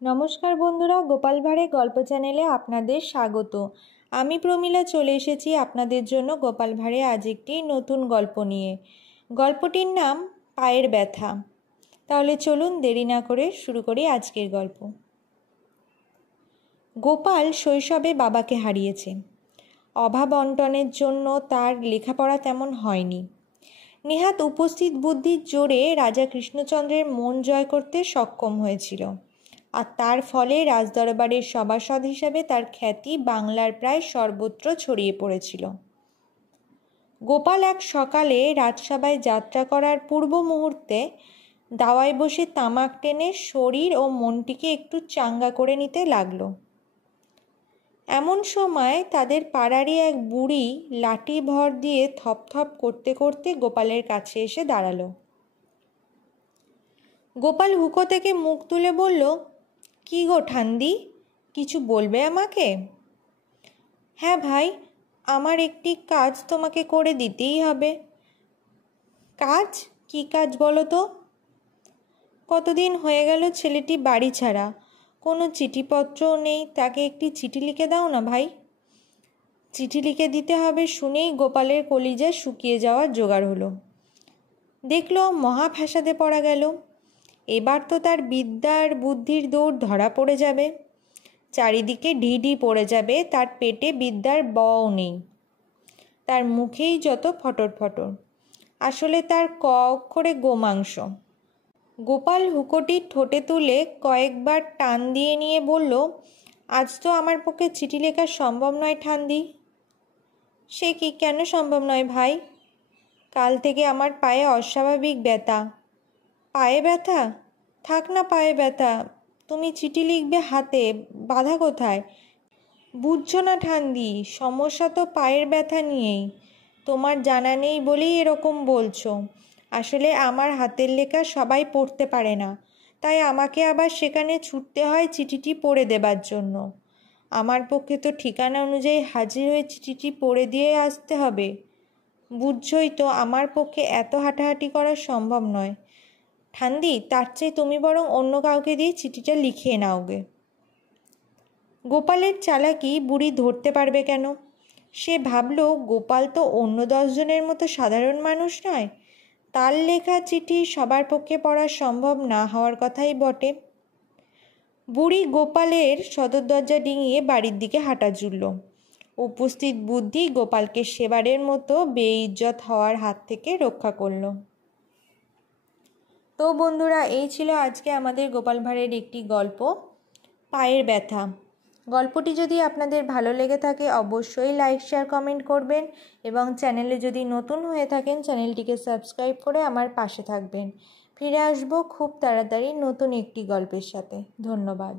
নমস্কার বন্ধুরা, গোপাল ভাঁড়ের গল্প চ্যানেলে আপনাদের স্বাগত। আমি প্রমীলা চলে এসেছি আপনাদের জন্য গোপাল ভাঁড়ে আজ একটি নতুন গল্প নিয়ে। গল্পটির নাম পায়ের ব্যথা। তাহলে চলুন দেরি না করে শুরু করি আজকের গল্প। গোপাল শৈশবে বাবাকে হারিয়েছে। অভাব অনটনের জন্য তার লেখাপড়া তেমন হয়নি। নেহাত উপস্থিত বুদ্ধির জোরে রাজা কৃষ্ণচন্দ্রের মন জয় করতে সক্ষম হয়েছিল, আর তার ফলে রাজদরবারের সভাসদ হিসাবে তার খ্যাতি বাংলার প্রায় সর্বত্র ছড়িয়ে পড়েছিল। গোপাল এক সকালে রাজসভায় যাত্রা করার পূর্ব মুহূর্তে দাওয়ায় বসে তামাক টেনে শরীর ও মনটিকে একটু চাঙ্গা করে নিতে লাগলো। এমন সময় তাদের পাড়ারই এক বুড়ি লাঠি ভর দিয়ে থপথপ করতে করতে গোপালের কাছে এসে দাঁড়ালো। গোপাল হুঁকো থেকে মুখ তুলে বলল, কি গো ঠান্দি, কিছু বলবে আমাকে? হ্যাঁ ভাই, আমার একটি কাজ তোমাকে করে দিতেই হবে। কাজ? কি কাজ বলো তো? কতদিন হয়ে গেল ছেলেটি বাড়ি ছাড়া, কোনো চিঠিপত্রও নেই, তাকে একটি চিঠি লিখে দাও না ভাই। চিঠি লিখে দিতে হবে শুনেই গোপালের কলিজা শুকিয়ে যাওয়ার জোগাড় হলো। দেখলো মহা ফ্যাসাদে পড়া গেল। এবার তো তার বিদ্যার বুদ্ধির দৌড় ধরা পড়ে যাবে। চারিদিকে ঢিঢি পড়ে যাবে, তার পেটে বিদ্যার বও নেই, তার মুখেই যত ফটর ফটর। আসলে তার ক অক্ষরে গোমাংস। গোপাল হুঁকোটি ঠোঁটে তুলে কয়েকবার টান দিয়ে নিয়ে বলল, আজ তো আমার পক্ষে চিঠি লেখা সম্ভব নয় ঠান্দি। সে কি, কেন সম্ভব নয় ভাই? কাল থেকে আমার পায়ে অস্বাভাবিক ব্যথা। পায়ে ব্যথা? থাক না পায়ে ব্যথা, তুমি চিঠি লিখবে হাতে, বাধা কোথায়? বুঝছো না ঠান্দি, সমস্যা তো পায়ের ব্যথা নিয়েই। তোমার জানা নেই বলেই এরকম বলছো। আসলে আমার হাতের লেখা সবাই পড়তে পারে না, তাই আমাকে আবার সেখানে ছুটতে হয় চিঠিটি পড়ে দেবার জন্য। আমার পক্ষে তো ঠিকানা অনুযায়ী হাজির হয়ে চিঠিটি পড়ে দিয়ে আসতে হবে। বুঝছই তো আমার পক্ষে এত হাঁটাহাঁটি করা সম্ভব নয়। ঠান্দি, তার চেয়ে তুমি বরং অন্য কাউকে দিয়ে চিঠিটা লিখিয়ে নাওগে। গোপালের চালাকি বুড়ি ধরতে পারবে কেন? সে ভাবল গোপাল তো অন্য 10 জনের মতো সাধারণ মানুষ নয়, তার লেখা চিঠি সবার পক্ষে পড়া সম্ভব না হওয়ার কথাই বটে। বুড়ি গোপালের সদর দরজা ডিঙিয়ে বাড়ির দিকে হাঁটা জুড়ল। উপস্থিত বুদ্ধি গোপালকে সেবারের মতো বেইজ্জত হওয়ার হাত থেকে রক্ষা করল। তো বন্ধুরা, এই ছিল আজকে আমাদের গোপাল ভাঁড়ের একটি গল্প, পায়ের ব্যথা। গল্পটি যদি আপনাদের ভালো লেগে থাকে অবশ্যই লাইক, শেয়ার, কমেন্ট করবেন এবং চ্যানেলে যদি নতুন হয়ে থাকেন চ্যানেলটিকে সাবস্ক্রাইব করে আমার পাশে থাকবেন। ফিরে আসবো খুব তাড়াতাড়ি নতুন একটি গল্পের সাথে। ধন্যবাদ।